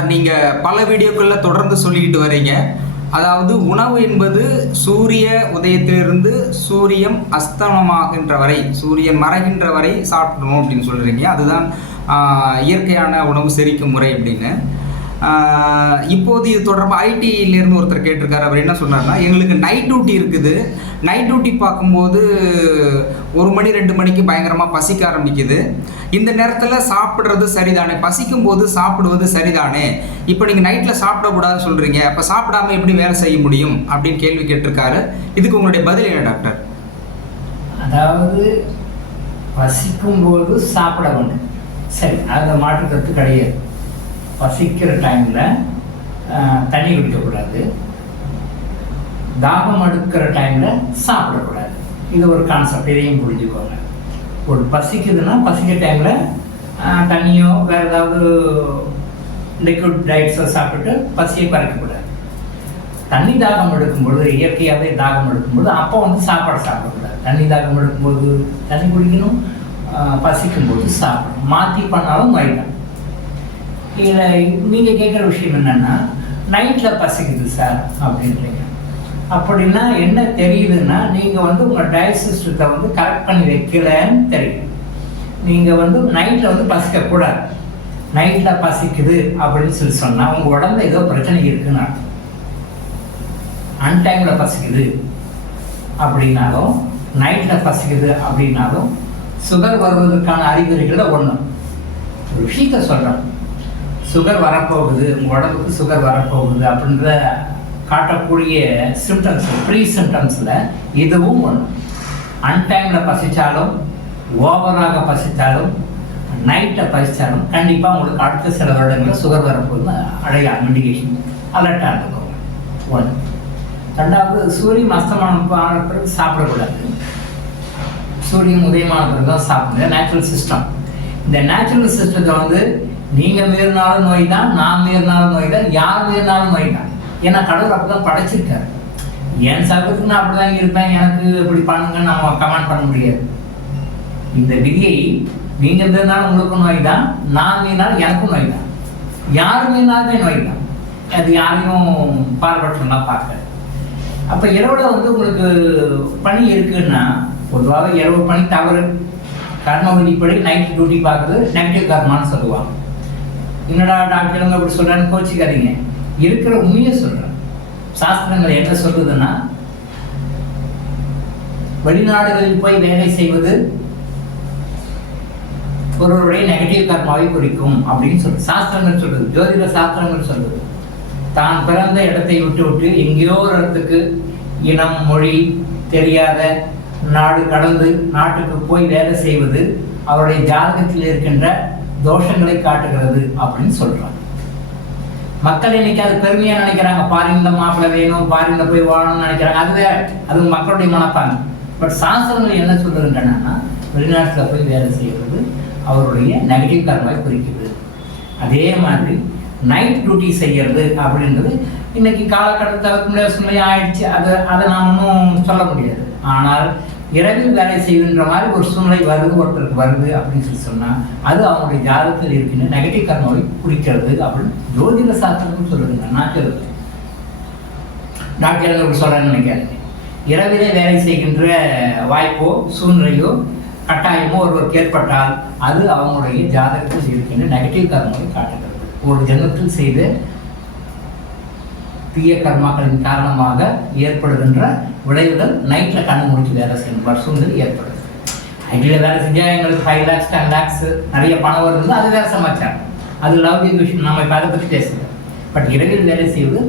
Sir, நீங்கள் பல வீடியோக்களில் தொடர்ந்து சொல்லிக்கிட்டு வரீங்க, அதாவது உணவு என்பது சூரிய உதயத்திலிருந்து சூரியன் அஸ்தமனமாகின்ற வரை, சூரியன் மறைகின்ற வரை சாப்பிடணும் அப்படின்னு சொல்கிறீங்க. அதுதான் இயற்கையான உணவு செரிக்கும் முறை அப்படின்னு. இப்போது இது தொடர்பாக ஐடியிலேருந்து ஒருத்தர் கேட்டிருக்காரு. அவர் என்ன சொன்னார்னா, எங்களுக்கு நைட் டியூட்டி இருக்குது, நைட் டியூட்டி பார்க்கும்போது 1 மணி 2 மணிக்கு பயங்கரமாக பசிக்க ஆரம்பிக்குது. இந்த நேரத்தில் சாப்பிட்றது சரிதானே, பசிக்கும் போது சாப்பிடுவது சரிதானே, இப்போ நீங்கள் நைட்டில் சாப்பிடக்கூடாதுன்னு சொல்கிறீங்க, அப்போ சாப்பிடாம எப்படி வேலை செய்ய முடியும் அப்படின்னு கேள்வி கேட்டிருக்காரு. இதுக்கு உங்களுடைய பதில் என்ன டாக்டர்? அதாவது பசிக்கும்போது சாப்பிட வேண்டும், சரி, அதில் மாற்றுக்கிறது கிடையாது. பசிக்கிற டைமில் தண்ணி குடிக்கக்கூடாது, தாகம் எடுக்கிற டைமில் சாப்பிடக்கூடாது. இது ஒரு கான்செப்ட், இதையும் புரிஞ்சுக்கோங்க. ஒரு பசிக்குதுன்னா பசிக்கிற டைமில் தண்ணியோ வேறு ஏதாவது லிக்விட் டயட்ஸோ சாப்பிட்டு பசியை குறைக்கக்கூடாது. தண்ணி தாகம் எடுக்கும்பொழுது, இயற்கையாகவே தாகம் எடுக்கும்போது அப்போ சாப்பாடு சாப்பிடக்கூடாது. தண்ணி தாகம் எடுக்கும்போது தண்ணி குடிக்கணும், பசிக்கும்போது சாப்பிடணும். மாற்றி பண்ணாலும் நோய்தான். இதில் நீங்கள் கேட்குற விஷயம் என்னென்னா, நைட்டில் பசிக்குது சார் அப்படின்றீங்க. அப்படின்னா என்ன தெரியுதுன்னா, நீங்கள் உங்கள் டயட் சிஸ்டத்தை கரெக்ட் பண்ணி வைக்கலன்னு தெரியும். நீங்கள் நைட்டில் பசிக்கக்கூடாது. நைட்டில் பசிக்குது அப்படின்னு சொல்லி சொன்னால் உங்கள் உடம்புல ஏதோ பிரச்சனை இருக்குன்னு அர்த்தம். அன்டைமில் பசிக்குது அப்படின்னாலும், நைட்டில் பசிக்குது அப்படின்னாலும் சுகர் வருவதற்கான அறிகுறிகளில் ஒன்று. ஒரு விஷயத்தை சொல்கிறேன், சுகர் வரப்போகுது, உங்கள் உடம்புக்கு சுகர் வரப்போகுது அப்படின்ற காட்டக்கூடிய சிம்டம்ஸ், ப்ரீ சிம்டம்ஸில் இதுவும் ஒன்று. அன்டைமில் பசித்தாலும், ஓவராக பசித்தாலும், நைட்டில் பசித்தாலும் கண்டிப்பாக உங்களுக்கு அடுத்த சில வருடங்களில் சுகர் வரப்போகுது அடையாளம், இண்டிகேஷன். அலர்ட்டாக இருந்துக்கோங்க. ஒன்று. ரெண்டாவது, சூரியன் அஸ்தமனம் ஆன பிறகு சாப்பிடக்கூடாது. சூரியன் உதயமான பிறகு தான் சாப்பிடுங்க. Natural system. இந்த நேச்சுரல் சிஸ்டத்தை நீங்கள் மீறினாலும் நோய் தான், நான் மீறினாலும் நோய் தான், யார் மீறினாலும் நோய் தான். ஏன்னா கடவுள் அப்படி தான் படைச்சிருக்காரு. என் சகத்துக்கு நான் அப்படி தான் இருப்பேன், எனக்கு இப்படி பண்ணுங்கன்னு நம்ம கமெண்ட் பண்ண முடியாது. இந்த விதியை நீங்கள் மீறினாலும் உங்களுக்கும் நோய் தான், நான் மீறினாலும் எனக்கும் நோய் தான், யார் மீறினாலுமே நோய் தான். அது யாரையும் பாரபட்சம்லாம் பார்க்க. அப்போ இரவில் உங்களுக்கு பணி இருக்குன்னா, பொதுவாக இரவு பணி தவறு. கர்ம விதிப்படி நைட் டியூட்டி பார்க்குறது நெகட்டிவ் கர்மான்னு சொல்லுவாங்க. என்னடா டாக்டருங்க அப்படி சொல்கிறான்னு கோச்சிக்காதீங்க, இருக்கிற உண்மையை சொல்கிறேன். சாஸ்திரங்கள் என்ன சொல்லுதுன்னா, வெளிநாடுகளில் போய் வேலை செய்வது ஒருவருடைய நெகட்டிவ் கர்மாவை குறிக்கும் அப்படின்னு சொல்லு சாஸ்திரங்கள் சொல்லுது. ஜோதிட சாஸ்திரங்கள் சொல்லுது. தான் பிறந்த இடத்தை விட்டு எங்கேயோ ஒரு இடத்துக்கு இனம் மொழி தெரியாத நாடு கடந்து நாட்டுக்கு போய் வேலை செய்வது அவருடைய ஜாதகத்தில் இருக்கின்ற தோஷங்களை காட்டுகிறது அப்படின்னு சொல்றாங்க. மக்கள் இன்னைக்கு அது பெருமையா நினைக்கிறாங்க, பாரிந்த மாப்பிள்ளை வேணும், பாரிந்த போய் வாழணும்னு நினைக்கிறாங்க. அது வேற, அது மக்களுடைய மனப்பாங்க. பட் சாஸ்திரங்கள் என்ன சொல்றதுன்னா, வெளிநாட்டில் போய் வேலை செய்வது அவருடைய நெகட்டிவ் கர்மாவை குறிக்குது. அதே மாதிரி நைட் டியூட்டி செய்யறது அப்படின்றது இன்னைக்கு காலகட்டத்தில் தவிர்க்க முடியாத சூழ்நிலை ஆயிடுச்சு. அதை நாம் ஒன்றும் சொல்ல முடியாது. ஆனால் இரவில் வேலை செய்கின்ற மாதிரி ஒரு சூழ்நிலை ஒருத்தருக்கு வருது அப்படின்னு சொல்லி சொன்னால் அது அவங்களுடைய ஜாதகத்தில் இருக்கின்ற நெகட்டிவ் கர்மாவை குறிக்கிறது அப்படின்னு ஜோதிட சாஸ்திரம்னு சொல்லுதுங்க. நான் சொல்லுது டாக்டர் அப்படி சொல்கிறேன்னு நினைக்காதீங்க. இரவிலே வேலை செய்கின்ற வாய்ப்போ சூழ்நிலையோ கட்டாயமோ ஒருவருக்கு ஏற்பட்டால் அது அவங்களுடைய ஜாதகத்தில் இருக்கின்ற நெகட்டிவ் கர்மாவை காட்டுகிறது. ஒரு ஜென்மத்தில் செய்த தீய கர்மாக்களின் காரணமாக ஏற்படுகின்ற விளைவுகள் நைட்டில் கண்ணு முடிச்சு வேலை செய்யணும் சூழ்நிலை ஏற்படுது. நைட்டில் வேலை செஞ்சால் எங்களுக்கு 5 lakhs 10 lakhs நிறைய பணம் வருது, அது வேறு சமாச்சாரம், அது லௌகிக விஷயம், நம்ம இப்போ அதை பற்றி பேசுகிறோம். பட் இரவில் வேலை செய்வது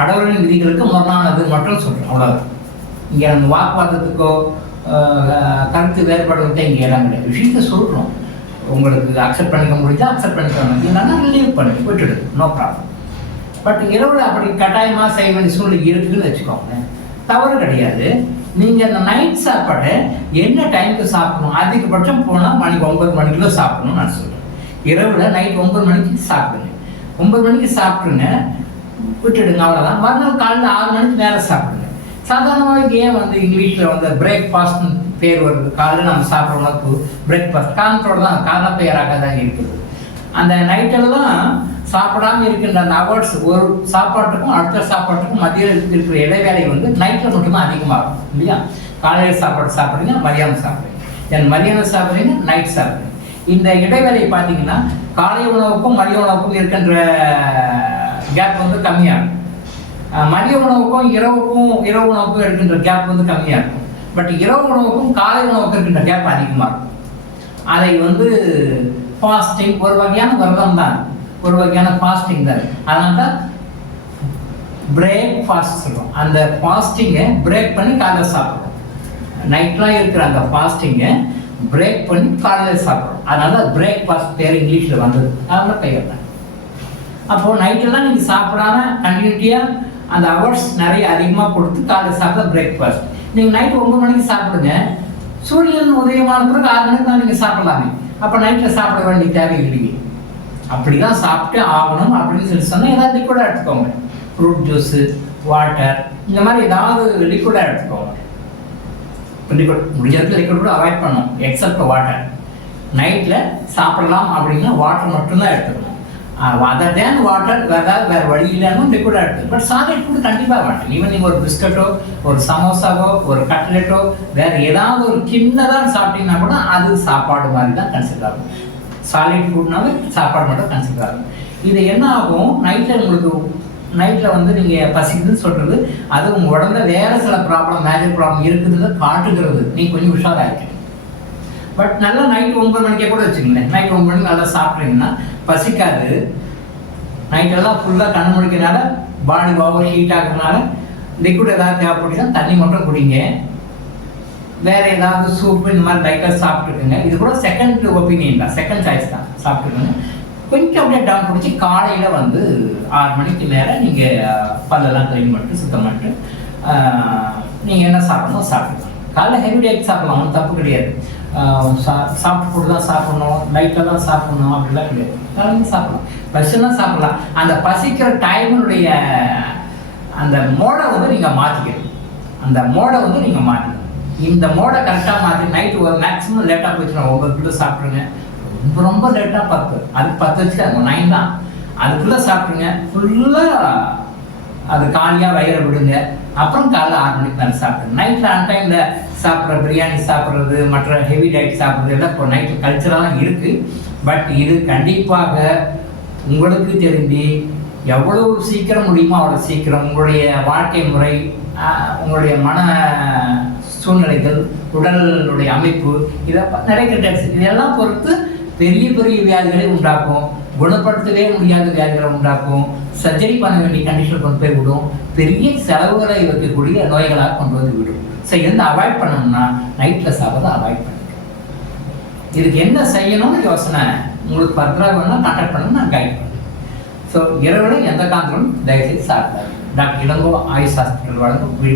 கடவுளின் விதிகளுக்கு முரணானது மட்டும் சொல்கிறோம், அவ்வளோதான். இங்கே நம்ம வாக்குவாதத்துக்கோ கருத்து வேறுபடுவதே இங்கே இடம் கிடையாது. விஷயத்தை சொல்கிறோம். உங்களுக்கு அக்செப்ட் பண்ணிக்க முடிஞ்சால் அக்செப்ட் பண்ணிக்கணும், இல்லைன்னா ரிலீவ் பண்ணி விட்டுடு, நோ ப்ராப்ளம். பட் இரவில் அப்படி கட்டாயமாக செய்ய வேண்டிய சூழ்நிலை இருக்குதுன்னு வச்சுக்கோங்க, தவறு கிடையாது. நீங்கள் அந்த நைட் சாப்பாடு என்ன டைமுக்கு சாப்பிடணும், அதிகபட்சம் போனால் மணி 9 மணிக்குள்ள சாப்பிடணும்னு நான் சொல்கிறேன். இரவில் நைட் 9 மணிக்கு சாப்பிடுங்க. 9 மணிக்கு சாப்பிட்ருங்க, விட்டுடுங்க, அவ்வளோதான். மறுநாள் காலையில் 6 மணிக்கு மேலே சாப்பிடுங்க. சாதாரணமாக ஏன் இங்கிலீஷில் பிரேக்ஃபாஸ்ட்னு பேர் வருது. காலையில் நம்ம சாப்பிட்ற உணவுக்கு பிரேக்ஃபாஸ்ட் காரணத்தோடு தான், காரண பெயராக தான் இருக்குது. அந்த நைட்டெல்லாம் சாப்பிடாம இருக்கின்ற அந்த ஹவர்ஸ் ஒரு சாப்பாட்டுக்கும் அடுத்த சாப்பாட்டுக்கும் மதியம் இருக்கிற இடைவேளை வந்து நைட்டில் மட்டும்தான் அதிகமாகும் இல்லையா? காலையில் சாப்பாடு சாப்பிட்றீங்க, மதியானம் சாப்பிட்றீங்க, தென் மதியானம் சாப்பிட்றீங்க, நைட் சாப்பிட்றீங்க. இந்த இடைவேளை பார்த்தீங்கன்னா காலை உணவுக்கும் மதிய உணவுக்கும் இருக்கின்ற கேப் வந்து கம்மியாகும். மதிய உணவுக்கும் இரவு உணவுக்கும் இருக்கின்ற கேப் வந்து கம்மியாக இருக்கும். பட் இரவு உணவுக்கும் காலை உணவுக்கும் இருக்கின்ற கேப் அதிகமாக இருக்கும். அதை வந்து ஃபாஸ்டிங், ஒரு வகையான விரதம் தான், ஒரு வகையான ஃபாஸ்டிங் தான். அதனால தான் பிரேக் ஃபாஸ்ட் சொல்லுவோம். அந்த ஃபாஸ்டிங்கை பிரேக் பண்ணி காலையில் சாப்பிட்றோம். நைட்லாம் இருக்கிற அந்த ஃபாஸ்டிங்கை பிரேக் பண்ணி காலையில் சாப்பிட்றோம். அதனால தான் பிரேக் ஃபாஸ்ட் பேர் இங்கிலீஷில் வந்தது. அதனால பெயர் தான். அப்போது நைட்டெல்லாம் நீங்கள் சாப்பிடாம கண்டினியூட்டியாக அந்த ஹவர்ஸ் நிறைய அதிகமாக கொடுத்து காலையில் சாப்பிட பிரேக்ஃபாஸ்ட். நீங்கள் நைட்டு 9 மணிக்கு சாப்பிடுங்க, சூரியன் உதயமான பிறகு 6 மணிக்கு தான் நீங்கள் சாப்பிடலாமே. அப்போ நைட்டில் சாப்பிட வேண்டிய தேவை இல்லையே. அப்படி தான் சாப்பிட்டு ஆகணும் அப்படின்னு சொன்னால் ஏதாவது லிக்விடாக எடுத்துக்கோங்க. ஃப்ரூட் ஜூஸு, வாட்டர், இந்த மாதிரி ஏதாவது லிக்விடாக எடுத்துக்கோங்க. லிக்விட் முடிஞ்சதுக்கு லிக்விட் கூட அவாய்ட் பண்ணணும், எக்ஸப்ட் வாட்டர். நைட்டில் சாப்பிடலாம் அப்படின்னா வாட்டர் மட்டும்தான் எடுத்துக்கணும். அதர் தேன் வாட்டர் வேறு வழி இல்லைன்னு லிக்விடாக எடுத்து. பட் சாலிட் ஃபுட் கண்டிப்பாக வேண்டாம். ஈவன் நீங்கள் ஒரு பிஸ்கட்டோ, ஒரு சமோசாவோ, ஒரு கட்லெட்டோ, வேறு ஏதாவது ஒரு சின்னதாக சாப்பிட்டீங்கன்னா கூட அது சாப்பாடு மாதிரி தான் கன்சிடர் ஆகும். சாலிட் ஃபுட்னாவே சாப்பாடு மட்டும் கன்சிடர் ஆகும். இது என்ன ஆகும், நைட்டில் உங்களுக்கு நைட்டில் வந்து நீங்கள் பசிக்குதுன்னு சொல்கிறது அது உங்கள் உடம்புல வேறு சில ப்ராப்ளம், மேஜர் ப்ராப்ளம் இருக்குதுன்னு காட்டுகிறது. நீங்கள் கொஞ்சம் உஷாராகிருக்கீங்க. பட் நல்லா நைட் 9 மணிக்கே கூட வச்சுக்கங்களேன். நைட் 9 மணிக்கு நல்லா சாப்பிட்றீங்கன்னா பசிக்காது. நைட்டெல்லாம் ஃபுல்லாக கண் முடிக்கிறதுனால பாடி ஓவர் ஹீட் ஆகுறதுனால லிக்விட் ஏதாவது தேவைப்படுச்சுன்னா தண்ணி மட்டும் குடிங்க. வேறு ஏதாவது சூப்பு இந்த மாதிரி லைட்டாக சாப்பிட்டுருக்குங்க. இது கூட செகண்ட் ஒப்பீனியன் தான், செகண்ட் சாய்ஸ் தான். சாப்பிட்டுருக்குங்க. கொஞ்சம் அப்படியே டவுன் பிடிச்சி காலையில் வந்து 6 மணிக்கு மேலே நீங்கள் பல்லெல்லாம் க்ளீன் பண்ணிட்டு சுத்தம் பண்ணிட்டு நீங்கள் என்ன சாப்பிடணும் சாப்பிடலாம். காலைல ஹெவி டயட் சாப்பிடலாம், ஒன்றும் தப்பு கிடையாது. சாப்பிட்டு போட்டு தான் சாப்பிடணும், லைட்டாக தான் சாப்பிடணும் அப்படிலாம் கிடையாது. காலையில் சாப்பிடலாம், பசினா சாப்பிடலாம். அந்த பசிக்கிற டைமினுடைய அந்த மோடை வந்து நீங்கள் மாற்றிக்கணும். அந்த மோடை வந்து நீங்கள் மாற்றிக்கணும். இந்த மோடை கரெக்டாக மாற்றி நைட்டு ஒரு மேக்ஸிமம் லேட்டாக போச்சுன்னா 9 கிலோ சாப்பிட்ருங்க. ரொம்ப ரொம்ப லேட்டாக 10, அதுக்கு 10 வச்சுக்காங்க, 9 தான். அதுக்குள்ளே சாப்பிட்ருங்க. ஃபுல்லாக அது காலியாக வயிறை விடுங்க. அப்புறம் காலைல 6 மணிக்கு மேலே சாப்பிடுங்க. நைட்டில் அன்டைமில் சாப்பிட்ற பிரியாணி சாப்பிட்றது, மற்ற ஹெவி டயட் சாப்பிட்றது எல்லாம் இப்போ நைட்டில் கல்ச்சரெல்லாம் இருக்குது. பட் இது கண்டிப்பாக உங்களுக்கு தெரிஞ்சு எவ்வளவு சீக்கிரம் முடியுமோ அவ்வளோ சீக்கிரம் உங்களுடைய வாழ்க்கை முறை, உங்களுடைய மன சூழ்நிலைகள், உடலுடைய அமைப்பு, இதை நிறைய கிட்டஸ் இதெல்லாம் பொறுத்து பெரிய பெரிய வியாதிகளை உண்டாக்கும். குணப்படுத்தவே முடியாத வியாதிகளை உண்டாக்கும். சர்ஜரி பண்ண வேண்டிய கண்டிஷன் கொண்டு போய் விடும். பெரிய செலவுகளை வைக்கக்கூடிய நோய்களாக கொண்டு வந்து விடும். ஸோ இதை அவாய்ட் பண்ணணும்னா நைட்டில் சாப்பிட்றத அவாய்ட் பண்ணிக்கலாம். இதுக்கு என்ன செய்யணும்னு யோசனை உங்களுக்கு ஃபர்தராக வேணும்னா கான்டாக்ட் பண்ணணும், நான் கைட் பண்ணுறேன். ஸோ இரவில் எந்த காரணமும் தயவுசெய்து சாப்பிடாது. டாக்டர் இளங்கோ ஆயுஷ் ஹாஸ்பிட்டல் வழங்கும்